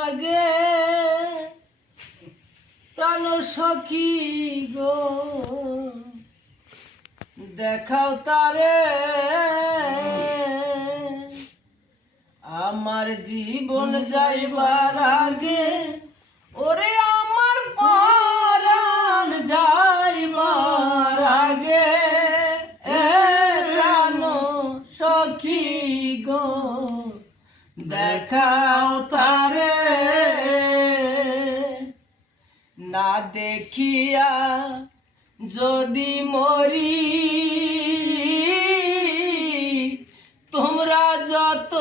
আগে প্রাণ সখী গো দেখাও তারে আমার জীবন যাইবার আগে ওরে আমার পরাণ যাইবার আগে প্রাণ সখী গো দেখাও তারে না দেখিয়া যদি মরি তোমরা যত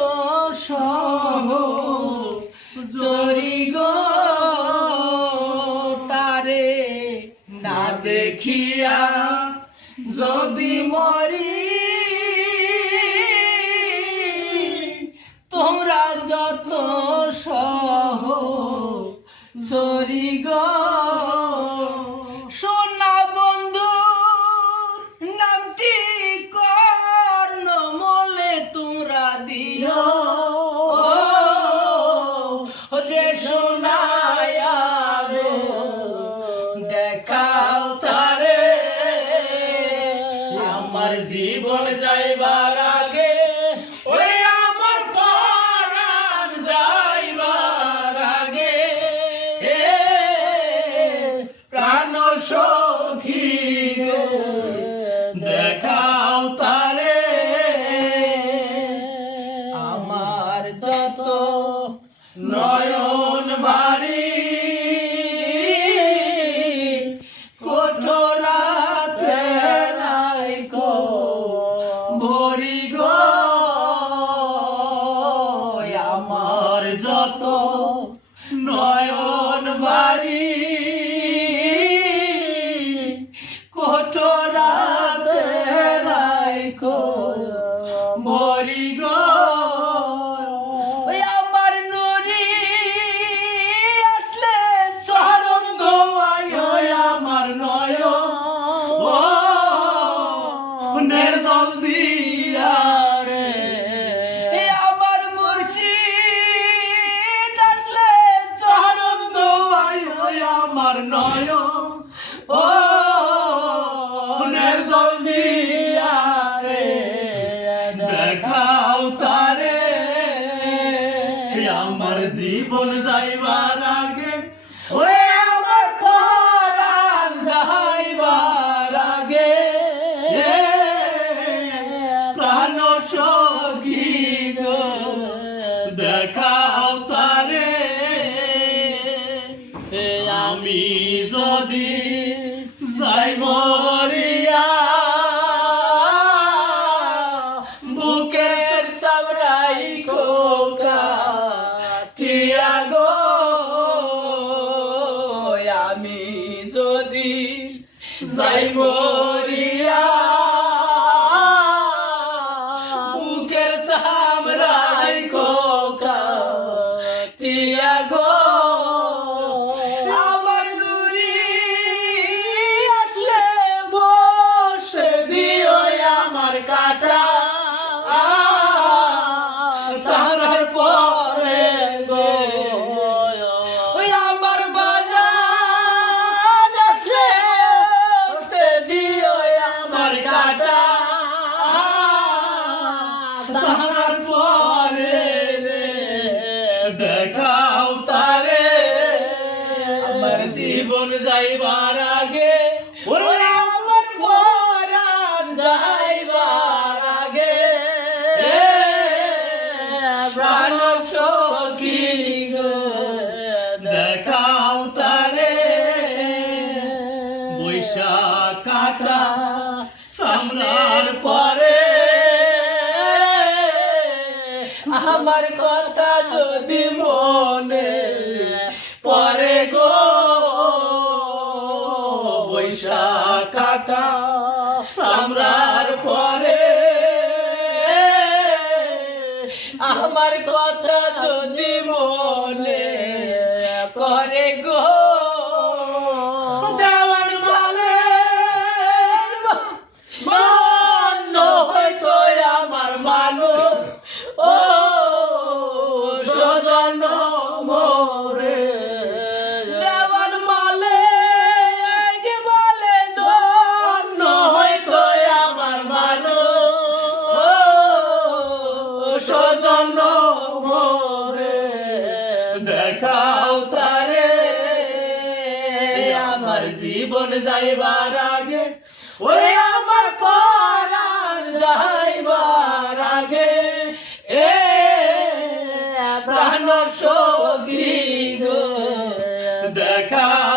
সহচরী গো তারে না দেখিয়া যদি মরি তোমরা যত সহচরী গো সোনা বন্ধু নামটি কর্ণমূলে তোমরা দিও যে সোনায়া গো দেখাও তারে আমার জীবন যাইবার আগে ওরে আমার পরাণ যাইবার আগে প্রাণ সখী গো দেখাও তারে আমার যত নয়ন বাড়ি কঠোরাতে রাইখো ভরি গো আমার যত নয়ন বাড়ি কঠোরাতে রাইখো ভরি গো আমার নুরি আসলে চরণ ধোয়ায় আমার নয়নের জল দিয়া রে আমার মুর্শিদ আসলে চরণ ধোয়ায় আমার নয়নের জল দিয়া রে দেখাও তারে আমার জীবন যাইবার আগে ওরে আমার পরাণ যাইবার আগে প্রাণ সখী গো দেখাও তারে আমি যদি যাই মরিয়া বুকের চামড়াই খোকা টিয়া গো আমি যদি যাই মরিয়া বুকের চামড়াই খোকা টিয়া গো আমার নুরি আসলে বসে দিও আমার কাটা সারার পরে গো আমার বাজার আসলে দিও আমার কাটা সারার পরে রে দেখাও তারে আমার জীবন যাইবার আগে ওরে আমার পরাণ যাইবার আগে প্রাণ সখী গো দেখাও তারে বৈশাখ কাটা সামনার পরে আমার কথা যদি মনে পরে গো বৈশাখ কাটা সামরার পরে আমার কথা যদি মনে করে গো দেওয়ান বলে মন হয়তো আমার মানুষ ও সজন আমার জীবন যাইবার আগে ওই আমার পরাণ যাইবার আগে এ প্রাণ সখী গো দেখা